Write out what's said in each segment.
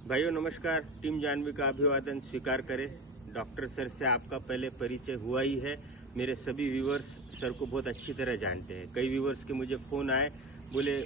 भाइयों नमस्कार। टीम जानवी का अभिवादन स्वीकार करें। डॉक्टर सर से आपका पहले परिचय हुआ ही है। मेरे सभी व्यूवर्स सर को बहुत अच्छी तरह जानते हैं। कई व्यूवर्स के मुझे फोन आए, बोले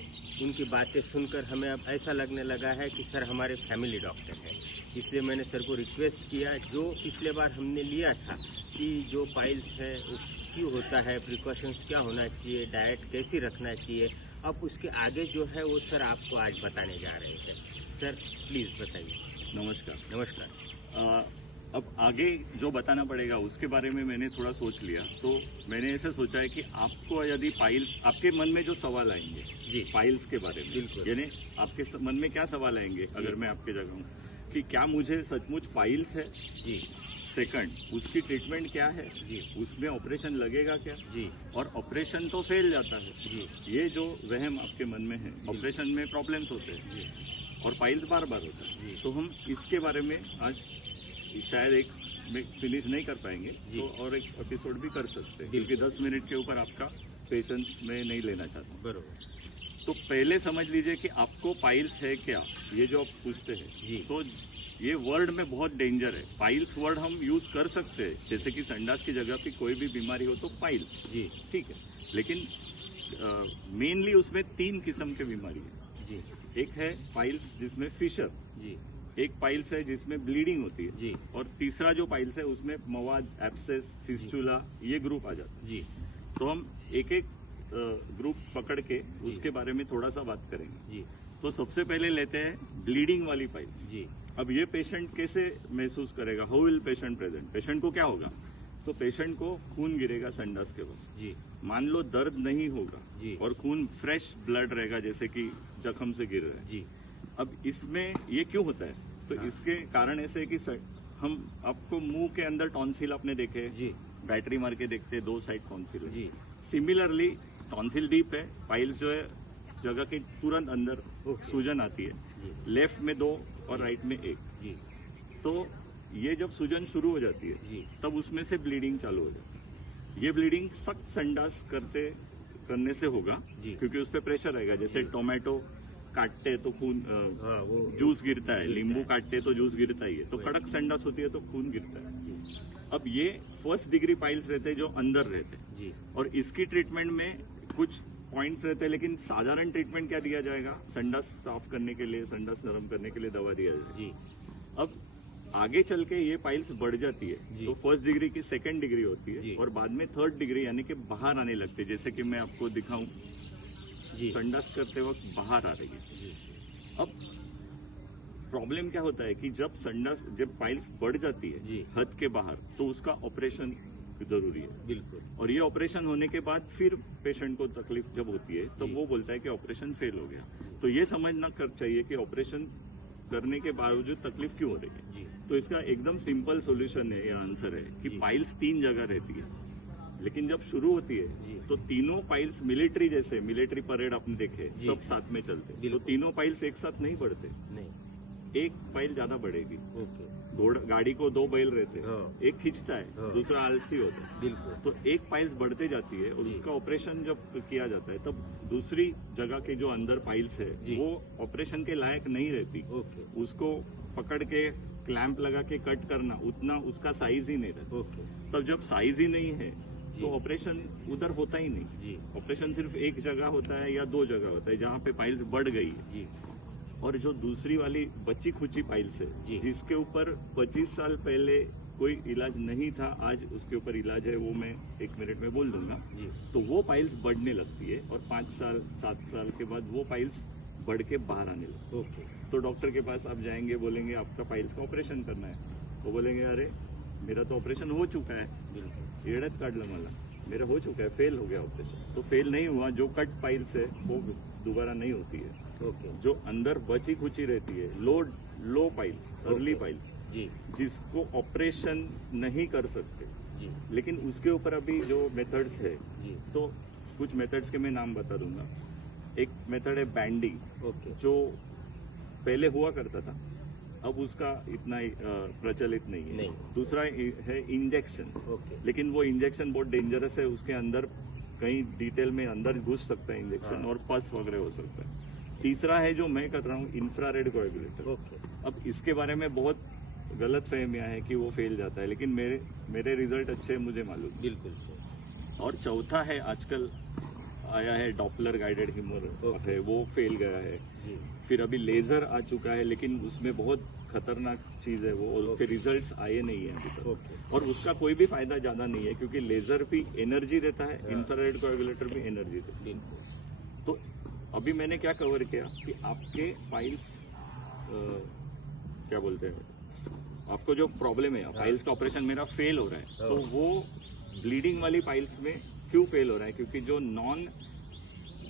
उनकी बातें सुनकर हमें अब ऐसा लगने लगा है कि सर हमारे फैमिली डॉक्टर हैं। इसलिए मैंने सर को रिक्वेस्ट किया, जो पिछले बार हमने लिया था कि जो पाइल्स है वो क्यों होता है, प्रिकॉशंस क्या होना चाहिए, डाइट कैसी रखना चाहिए, अब उसके आगे जो है वो सर आपको आज बताने जा रहे हैं। सर प्लीज बताइए। नमस्कार। नमस्कार। अब आगे जो बताना पड़ेगा उसके बारे में मैंने थोड़ा सोच लिया, तो मैंने ऐसे सोचा है कि आपको यदि पाइल्स, आपके मन में जो सवाल आएंगे जी पाइल्स के बारे में, बिल्कुल। यानी आपके मन में क्या सवाल आएंगे अगर मैं आपके जगह हूँ, कि क्या मुझे सचमुच पाइल्स है, जी सेकंड उसकी ट्रीटमेंट क्या है, जी उसमें ऑपरेशन लगेगा क्या, जी और ऑपरेशन तो फेल जाता है, जी ये जो वहम आपके मन में है, ऑपरेशन में प्रॉब्लम्स होते हैं जी और पाइल्स बार बार होता है, जी। तो हम इसके बारे में आज शायद एक में फिनिश नहीं कर पाएंगे, जी। तो और एक एपिसोड भी कर सकते हैं, बिल्कुल। क्योंकि 10 मिनट के ऊपर आपका पेशेंस मैं नहीं लेना चाहता हूँ। बरोबर। तो पहले समझ लीजिए कि आपको पाइल्स है क्या, ये जो आप पूछते हैं, जी। तो ये वर्ड में बहुत डेंजर है। पाइल्स वर्ड हम यूज कर सकते हैं, जैसे कि संडास की जगह पे कोई भी बीमारी हो तो पाइल्स, जी ठीक है, लेकिन मेनली उसमें 3 किस्म की बीमारी है। जी एक है पाइल्स जिसमें फिशर, जी एक पाइल्स है जिसमें ब्लीडिंग होती है, जी और तीसरा जो पाइल्स है उसमें मवाद, एब्सेस, फिस्टुला, ये ग्रुप आ जाता है। जी तो हम एक एक ग्रुप पकड़ के उसके बारे में थोड़ा सा बात करेंगे। जी तो सबसे पहले लेते हैं ब्लीडिंग वाली पाइल्स। जी अब ये पेशेंट कैसे महसूस करेगा, how will patient present, patient को क्या होगा, तो पेशेंट को खून गिरेगा संडास के वक्त, जी मान लो दर्द नहीं होगा जी। और खून फ्रेश ब्लड रहेगा जैसे कि जख्म से गिर रहा है। जी अब इसमें ये क्यों होता है, तो हाँ। इसके कारण ऐसे है कि हम आपको मुंह के अंदर टॉन्सिल आपने देखे, जी बैटरी मार के देखते हैं, 2 साइड टॉन्सिल है। जी सिमिलरली टॉन्सिल डीप है, पाइल्स जो है जगह के तुरंत अंदर ओके। सूजन आती है, जी लेफ्ट में 2 और राइट में 1। जी तो ये जब सूजन शुरू हो जाती है जी तब उसमें से ब्लीडिंग चालू हो जाती है। ये ब्लीडिंग सख्त संडास करने से होगा, जी। क्योंकि उस पर प्रेशर रहेगा। जैसे टोमेटो काटते तो खून हाँ वो जूस गिरता है, गिरता नींबू है। काटते तो जूस गिरता ही है, तो वही। कड़क संडास होती है तो खून गिरता है। जी अब ये फर्स्ट डिग्री पाइल्स रहते हैं जो अंदर रहते हैं, जी और इसकी ट्रीटमेंट में कुछ पॉइंट्स रहते हैं, लेकिन साधारण ट्रीटमेंट क्या दिया जाएगा, संडास साफ करने के लिए, संडास नरम करने के लिए दवा दिया जाएगा। जी अब आगे चल के ये पाइल्स बढ़ जाती है, जी। तो फर्स्ट डिग्री की सेकंड डिग्री होती जी। है, और बाद में थर्ड डिग्री यानी कि बाहर आने लगती है, जैसे कि मैं आपको दिखाऊं, जी संडास करते वक्त बाहर आ रही है। जी अब प्रॉब्लम क्या होता है कि जब पाइल्स बढ़ जाती है जी। हद के बाहर, तो उसका ऑपरेशन जरूरी है। बिल्कुल। और ये ऑपरेशन होने के बाद फिर पेशेंट को तकलीफ जब होती है तो जी। वो बोलता है कि ऑपरेशन फेल हो गया। तो ये समझना चाहिए कि ऑपरेशन करने के बावजूद तकलीफ क्यों हो रही है। जी तो इसका एकदम सिंपल सॉल्यूशन है, या आंसर है कि जी। पाइल्स 3 जगह रहती है, लेकिन जब शुरू होती जी। है तो तीनों पाइल्स मिलिट्री जैसे, मिलिट्री परेड आपने देखे, जी। सब साथ में चलते हैं, तो बिल्कुल। तीनों पाइल्स एक साथ नहीं बढ़ते, नहीं। एक पाइल ज्यादा बढ़ेगी। ओके। गाड़ी को 2 बैल रहते हैं, हाँ। एक खींचता है, हाँ। दूसरा आलसी होता है, बिल्कुल। तो एक पाइल्स बढ़ते जाती है, और जी। उसका ऑपरेशन जब किया जाता है तब दूसरी जगह के जो अंदर पाइल्स जी। है वो ऑपरेशन के लायक नहीं रहती। ओके उसको पकड़ के क्लैंप लगा के कट करना, उतना उसका साइज ही नहीं रहता। ओके। तब जब साइज ही नहीं है जी। तो ऑपरेशन उधर होता ही नहीं। जी ऑपरेशन सिर्फ एक जगह होता है या 2 जगह होता है जहाँ पे पाइल्स बढ़ गई है। जी और जो दूसरी वाली बच्ची खुची पाइल्स जी। है, जिसके ऊपर 25 साल पहले कोई इलाज नहीं था, आज उसके ऊपर इलाज है, वो मैं 1 मिनट में बोल दूंगा। जी तो वो पाइल्स बढ़ने लगती है, और 5 साल 7 साल के बाद वो पाइल्स बढ़ के बाहर आने लगती है। ओके। तो डॉक्टर के पास आप जाएंगे, बोलेंगे आपका पाइल्स का ऑपरेशन करना है, वो बोलेंगे अरे मेरा तो ऑपरेशन हो चुका है, बिल्कुल। येड़त काढलं मला, मेरा हो चुका है, फेल हो गया ऑपरेशन। तो फेल नहीं हुआ, जो कट पाइल्स है वो दोबारा नहीं होती है। ओके। जो अंदर बची खुची रहती है, लो पाइल्स, अर्ली ओके। पाइल्स, जी जिसको ऑपरेशन नहीं कर सकते, जी लेकिन उसके ऊपर अभी जो मेथड्स है, जी तो कुछ मेथड्स के मैं नाम बता दूंगा। एक मेथड है बैंडिंग, ओके। जो पहले हुआ करता था, अब उसका इतना प्रचलित नहीं है। नहीं। दूसरा है इंजेक्शन, ओके। लेकिन वो इंजेक्शन बहुत डेंजरस है, उसके अंदर कहीं डिटेल में अंदर घुस सकता है इंजेक्शन, हाँ। और पस वगैरह हो सकता है। तीसरा है जो मैं कर रहा हूँ इंफ्रारेड कोएगुलेटर। ओके। अब इसके बारे में बहुत गलत फहमियां है कि वो फेल जाता है, लेकिन मेरे रिजल्ट अच्छे हैं, मुझे मालूम। बिल्कुल सही। और चौथा है आजकल आया है डॉपलर गाइडेड ह्यूमर है, वो फेल गया है। जी। फिर अभी लेजर आ चुका है, लेकिन उसमें बहुत खतरनाक चीज है वो, और उसके रिजल्ट्स आए नहीं है अभी तक। ओके। और उसका कोई भी फायदा ज्यादा नहीं है, क्योंकि लेजर भी एनर्जी देता है, हाँ। इंफ्रारेड कोएगुलेटर भी एनर्जी देता है। बिल्कुल। तो अभी मैंने क्या कवर किया कि आपके पाइल्स क्या बोलते हैं, आपको जो प्रॉब्लम है, पाइल्स का ऑपरेशन मेरा फेल हो रहा है, तो वो ब्लीडिंग वाली पाइल्स में क्यों फेल हो रहा है? क्योंकि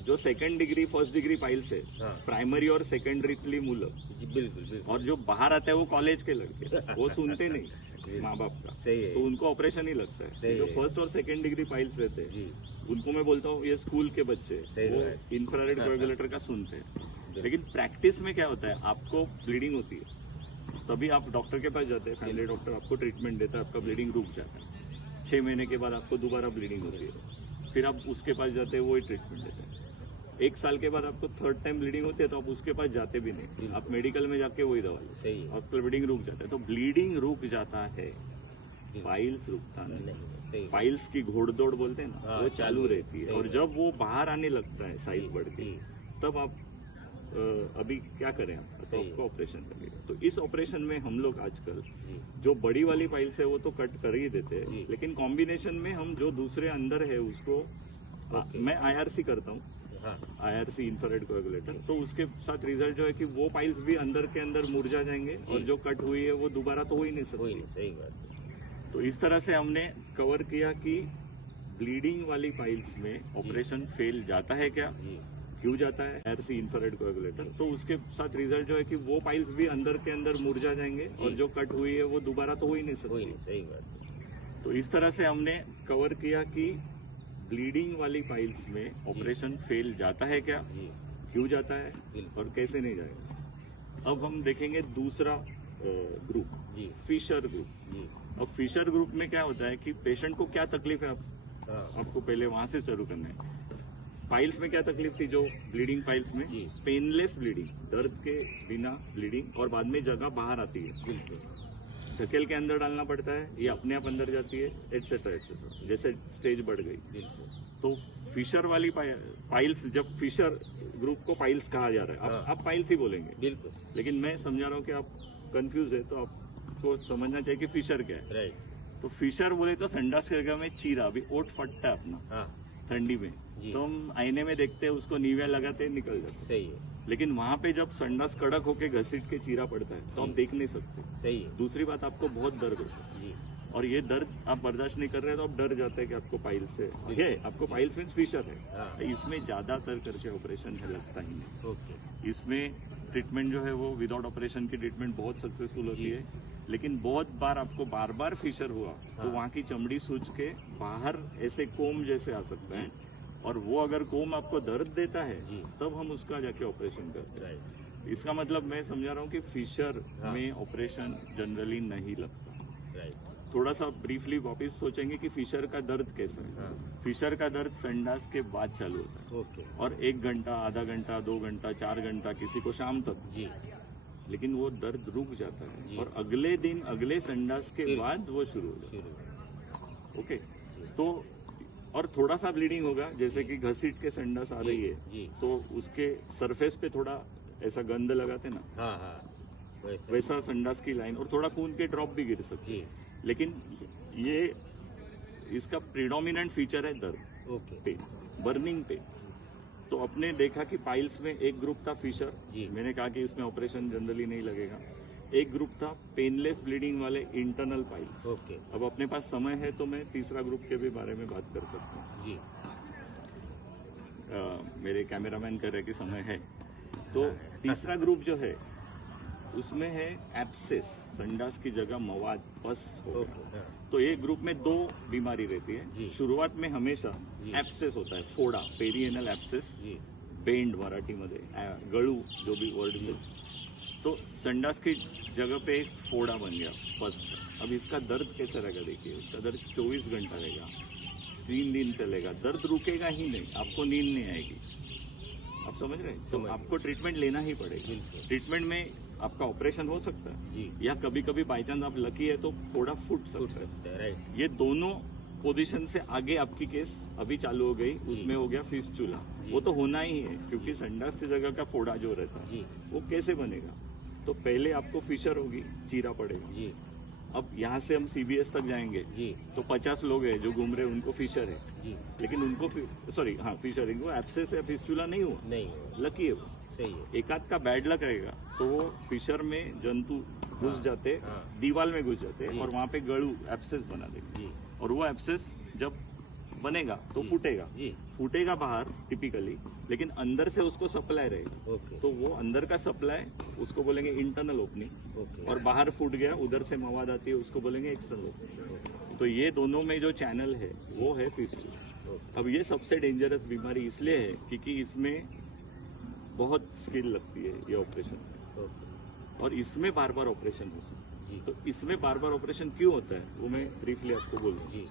जो second degree first degree piles है, हाँ। प्राइमरी और सेकेंडरीतली मुलं, जी बिल्कुल बिल्कुल। और जो बाहर आते हैं वो कॉलेज के लड़के, वो सुनते नहीं माँ बाप का, सही है। तो उनको ऑपरेशन ही लगता है। सही जो है। फर्स्ट और सेकंड डिग्री पाइल्स रहते हैं, जी। उनको मैं बोलता हूँ ये स्कूल के बच्चे, सही वो बात। इंफ्रारेड कोएगुलेटर का सुनते हैं। लेकिन प्रैक्टिस में क्या होता है, आपको ब्लीडिंग होती है, तभी आप डॉक्टर के पास जाते हैं, फैमिली डॉक्टर आपको ट्रीटमेंट देता है, आपका ब्लीडिंग रुक जाता है। 6 महीने के बाद आपको दोबारा ब्लीडिंग होती है, फिर आप उसके पास जाते हैं, वही ट्रीटमेंट देते हैं। 1 साल के बाद आपको थर्ड टाइम ब्लीडिंग होती है, तो आप उसके पास जाते भी नहीं, आप मेडिकल में जाके वही दवा लेते सही है। हैं, आपका ब्लीडिंग रुक जाता है। तो ब्लीडिंग रुक जाता है, पाइल्स रुकता नहीं। नहीं सही। पाइल्स की घोड़दौड़ बोलते हैं ना, हाँ, वो चालू रहती है, सही और है। जब वो बाहर आने लगता है साइज बढ़ के, जी। तब आप अभी क्या करें, आप तो सही है। आपको ऑपरेशन करेंगे। तो इस ऑपरेशन में हम लोग आजकल जी। जो बड़ी वाली पाइल्स है वो तो कट कर ही देते जी। हैं, लेकिन कॉम्बिनेशन में हम जो दूसरे अंदर है उसको ओके। मैं आईआरसी करता हूँ, हाँ। IRC infrared coagulator. तो उसके साथ रिजल्ट जो है कि वो पाइल्स भी अंदर के अंदर मुरझा जाएंगे, और जो कट हुई है वो दोबारा तो हो ही नहीं कोई सकती। नहीं, सही बात है। तो इस तरह से हमने कवर किया कि ब्लीडिंग वाली पाइल्स में ऑपरेशन फेल जाता है क्या, जी। क्यों जाता है, आईआरसी इंफ्रारेड कोएगुलेटर। तो उसके साथ रिजल्ट जो है कि वो पाइल्स भी अंदर के अंदर मुरझा जाएंगे, और जो कट हुई है वो दोबारा तो हो ही नहीं कोई सकती। नहीं, सही बात है। तो इस तरह से हमने कवर किया कि ब्लीडिंग वाली पाइल्स में ऑपरेशन फेल जाता है क्या, जी। क्यों जाता है, बिल्कुल। और कैसे नहीं जाएगा। अब हम देखेंगे दूसरा ग्रुप, जी। Fissure group. जी। अब फिशर ग्रुप में क्या होता है कि पेशेंट को क्या तकलीफ है, हाँ। आपको पहले वहां से शुरू करना है। पाइल्स में क्या तकलीफ थी, जो ब्लीडिंग पाइल्स में, जी। पेनलेस ब्लीडिंग, दर्द के बिना ब्लीडिंग, और बाद में जगह बाहर आती है, बिल्कुल। धकेल के अंदर डालना पड़ता है, ये अपने आप अंदर जाती है, एटसेट्रा एटसेट्रा, जैसे स्टेज बढ़ गई। बिल्कुल। तो फिशर वाली पाइल्स, जब फिशर ग्रुप को पाइल्स कहा जा रहा है, हाँ। आप पाइल्स ही बोलेंगे, बिल्कुल। लेकिन मैं समझा रहा हूँ कि आप कंफ्यूज है, तो आपको समझना चाहिए कि फिशर क्या है। राइट। तो फिशर बोले तो संडास की जगह में चीरा, अभी ओट फटता है अपना हाँ। ठंडी में, जी। तो हम आईने में देखते हैं, उसको नीवे लगाते हैं, निकल जाते हैं। सही है। लेकिन वहां पे जब संडास कड़क होके घसीट के चीरा पड़ता है, तो आप जी। देख नहीं सकते। सही है। दूसरी बात, आपको बहुत दर्द होता है, जी। और ये दर्द आप बर्दाश्त नहीं कर रहे हैं, तो आप डर जाते हैं कि आपको पाइल्स है, आपको पाइल्स मीन्स फिशर है। हाँ। इसमें ज्यादातर करके ऑपरेशन है लगता ही नहीं। ओके। इसमें ट्रीटमेंट जो है वो विदाउट ऑपरेशन की ट्रीटमेंट बहुत सक्सेसफुल होती जी। है, लेकिन बहुत बार आपको बार बार फिशर हुआ, तो हाँ। वहाँ की चमड़ी सूज के बाहर ऐसे कोम जैसे आ सकता है, और वो अगर कोम आपको दर्द देता है, जी। तब हम उसका जाके ऑपरेशन करते हैं। राइट। इसका मतलब मैं समझा रहा हूँ कि फिशर हाँ। में ऑपरेशन जनरली नहीं लगता। राइट। थोड़ा सा ब्रीफली वापस सोचेंगे कि फिशर का दर्द कैसा है। हाँ। फिशर का दर्द संडास के बाद चालू होता है, ओके। और 1 घंटा, आधा घंटा, 2 घंटा, 4 घंटा, किसी को शाम तक, जी। लेकिन वो दर्द रुक जाता है, जी। और अगले दिन अगले संडास के फिर- बाद वो शुरू हो जाता शुरू। है। ओके। तो और थोड़ा सा ब्लीडिंग होगा, जैसे कि घसीट के संडास आ जी, रही है, जी। तो उसके सरफेस पे थोड़ा ऐसा गंद लगाते ना, हाँ हाँ। वैसा संडास की लाइन, और थोड़ा खून के ड्रॉप भी गिर सकते जी। हैं। लेकिन ये इसका प्रीडोमिनेंट फीचर है दर्द, ओके। Pen, burning pain. तो अपने देखा कि पाइल्स में एक ग्रुप था फिशर, जी। मैंने कहा कि इसमें ऑपरेशन जनरली नहीं लगेगा। एक ग्रुप था पेनलेस ब्लीडिंग वाले इंटरनल पाइल्स। ओके। अब अपने पास समय है तो मैं तीसरा ग्रुप के भी बारे में बात कर सकता हूँ। जी। मेरे कैमरामैन कह रहे कि समय है, तो तीसरा ग्रुप जो है उसमें है एब्सेस, संडास की जगह मवाद, पस हो गया। ओके। हाँ। तो एक ग्रुप में 2 बीमारी रहती जी। है। शुरुआत में हमेशा जी। एब्सेस होता है, फोड़ा, पेरिएनल एब्सेस, जी। बेंड मराठीमध्ये, गळू जो भी वर्ड है। तो संडास की जगह पे एक फोड़ा बन गया फर्स्ट। अब इसका दर्द कैसा रहेगा, देखिए इसका दर्द 24 घंटा रहेगा, 3 दिन चलेगा, दर्द रुकेगा ही नहीं, आपको नींद नहीं आएगी। आप समझ रहे हैं? तो समझ आपको ट्रीटमेंट लेना ही पड़ेगा। बिल्कुल। ट्रीटमेंट में आपका ऑपरेशन हो सकता है जी, या कभी कभी बाई चांस आप लकी है तो थोड़ा फूट टूट सकता है। सकता है, राइट। ये दोनों पोजीशन से आगे आपकी केस अभी चालू हो गई, उसमें हो गया फिस्चुला। जी। वो तो होना ही है क्योंकि संडास की जगह का फोड़ा जो रहता है जी, वो कैसे बनेगा? तो पहले आपको फिशर होगी, चीरा पड़ेगा। जी, अब यहाँ से हम सीबीएस तक जाएंगे जी, तो 50 लोग हैं जो घूम रहे हैं, उनको फिशर है, जी, लेकिन उनको फिशर इनको एब्सेस या फिस्चुला नहीं हुआ, नहीं हो, लकी है वो। सही है। एक आध का बैड लक रहेगा तो वो फिशर में जंतु घुस जाते, हाँ। दीवार में घुस जाते जी। और वहां पे गड़ू एब्सेस बना देगा। जी, और वो एब्सेस जब बनेगा तो जी। फूटेगा, जी, फूटेगा बाहर टिपिकली, लेकिन अंदर से उसको सप्लाई रहेगा। ओके, तो वो अंदर का सप्लाई उसको बोलेंगे इंटरनल ओपनिंग, ओके, और बाहर फूट गया उधर से मवाद आती है उसको बोलेंगे एक्सटर्नल ओपनिंग। तो ये दोनों में जो चैनल है वो है फिस्टुला। ओके, अब ये सबसे डेंजरस बीमारी इसलिए है क्योंकि इसमें बहुत स्किल लगती है ये ऑपरेशन, ओके, और इसमें बार बार ऑपरेशन हो सकता है। जी, तो इसमें बार बार ऑपरेशन क्यों होता है वो मैं ब्रीफली आपको बोलूँ। जी,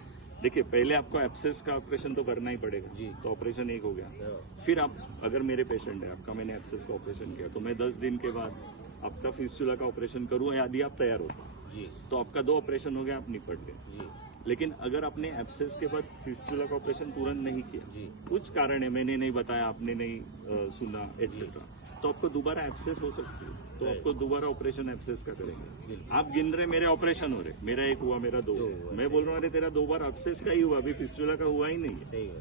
देखिए, पहले आपको एब्सेस का ऑपरेशन तो करना ही पड़ेगा, जी। तो ऑपरेशन एक हो गया। हाँ, फिर आप अगर मेरे पेशेंट है आपका, मैंने एब्सेस का ऑपरेशन किया तो मैं 10 दिन के बाद आपका फिस्टुला का ऑपरेशन करूँ यदि आप तैयार होता, जी, तो आपका 2 ऑपरेशन हो गया, आप निपट गए। जी, लेकिन अगर आपने एब्सेस के बाद फिस्टुला का ऑपरेशन तुरंत नहीं किया, जी, कुछ कारण है, मैंने नहीं बताया, आपने नहीं सुना एटसेट्रा, तो आपको दोबारा एब्सेस हो सकती है, तो Right. आपको दोबारा ऑपरेशन एब्सेस का करेंगे। बिल्कुल। आप गिन रहे मेरे ऑपरेशन हो रहे, मेरा एक हुआ, मेरा 2 दो हुआ। हुआ, मैं बोल रहा हूँ अरे तेरा 2 बार एब्सेस का ही हुआ, अभी फिस्टुला का हुआ ही नहीं है। सही है।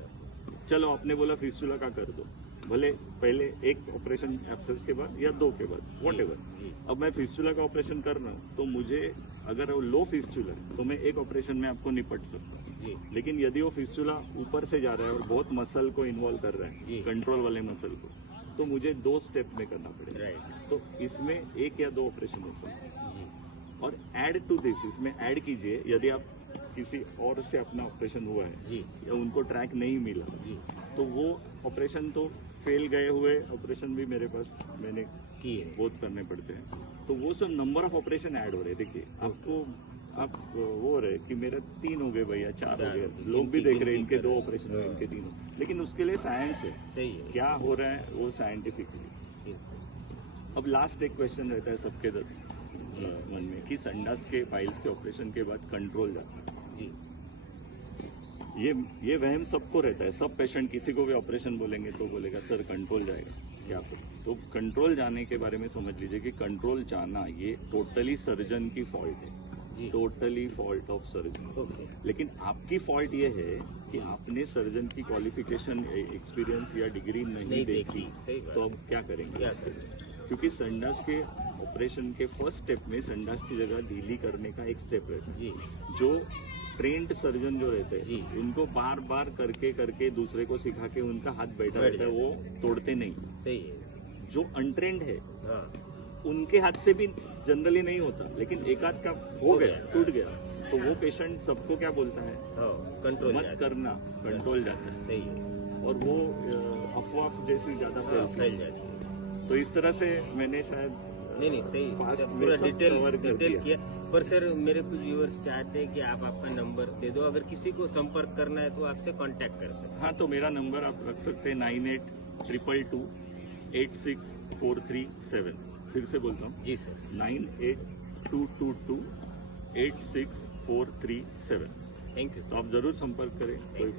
चलो आपने बोला फिस्टुला का कर दो, भले पहले एक ऑपरेशन एब्सेस के बाद या 2 के बाद, वॉट एवर। जी, अब मैं फिस्टुला का ऑपरेशन कर रहा हूँ तो मुझे अगर वो लो फिस्टुला है तो मैं एक ऑपरेशन में आपको निपट सकता हूँ। जी, लेकिन यदि वो फिस्टुला ऊपर से जा रहा है और बहुत मसल को इन्वॉल्व कर रहा जी। है, कंट्रोल वाले मसल को, तो मुझे 2 स्टेप में करना पड़ेगा। राइट, तो इसमें 1 या 2 ऑपरेशन हो सकते हैं। जी, और ऐड टू दिस, इसमें ऐड कीजिए यदि आप किसी और से अपना ऑपरेशन हुआ है जी, या उनको ट्रैक नहीं मिला, जी, तो वो ऑपरेशन तो फेल गए हुए ऑपरेशन भी मेरे पास मैंने की है। बहुत करने पड़ते हैं, तो वो सब नंबर ऑफ ऑपरेशन ऐड हो रहे हैं। देखिए आपको आप वो हो रहे कि मेरे 3 हो गए भैया, 4 हो चार, गए, लोग भी देख रहे हैं इनके गिनती 2 कर ऑपरेशन रहे हुए, हैं। इनके 3, लेकिन उसके लिए साइंस है, सही है। क्या हो रहा है वो साइंटिफिकली। जी, अब लास्ट एक क्वेश्चन रहता है सबके मन में कि संडास के पाइल्स के ऑपरेशन के बाद कंट्रोल जाता है। जी, ये वहम सबको रहता है, सब पेशेंट किसी को भी ऑपरेशन बोलेंगे तो बोलेगा सर कंट्रोल जाएगा, क्या करें? तो कंट्रोल जाने के बारे में समझ लीजिए कि कंट्रोल जाना ये टोटली सर्जन की फॉल्ट है, जी, totally fault of surgeon. Okay, लेकिन आपकी फॉल्ट ये है कि आपने सर्जन की क्वालिफिकेशन, एक्सपीरियंस या डिग्री नहीं नहीं देखी, देखी, सही बात। तो अब क्या करेंगे? क्या उसके लिए? करें? क्योंकि संडास के ऑपरेशन के फर्स्ट स्टेप में संडास की जगह ढीली करने का एक स्टेप रहता है, जी, जो ट्रेंड सर्जन जो रहते जी। हैं उनको बार बार करके करके दूसरे को सिखा के उनका हाथ बैठा बैठ रहता है, वो तोड़ते नहीं। सही है। जो अनट्रेंड है हाँ, उनके हाथ से भी जनरली नहीं होता, लेकिन एक आध का हो गया, टूट गया, तो वो पेशेंट सबको क्या बोलता है, हाँ, कंट्रोल मत जाता है। करना, कंट्रोल जाता है, सही है। और वो अफवाह जैसी ज्यादा हाँ, फैलती फैल है। जाती है। तो इस तरह से मैंने शायद नहीं नहीं, सही Fast सब में पूरा सब डिटेल cover कर डिटेल दिया। किया। पर सर मेरे कुछ व्यूअर्स चाहते हैं कि आप आपका नंबर दे दो, अगर किसी को संपर्क करना है तो आपसे कांटेक्ट कर सकते हाँ, तो मेरा नंबर आप रख सकते हैं 9822 86437। फिर से बोलता हूँ हैं। जी सर, 9822 86437। थैंक यू तो सर। आप जरूर संपर्क करें। कोई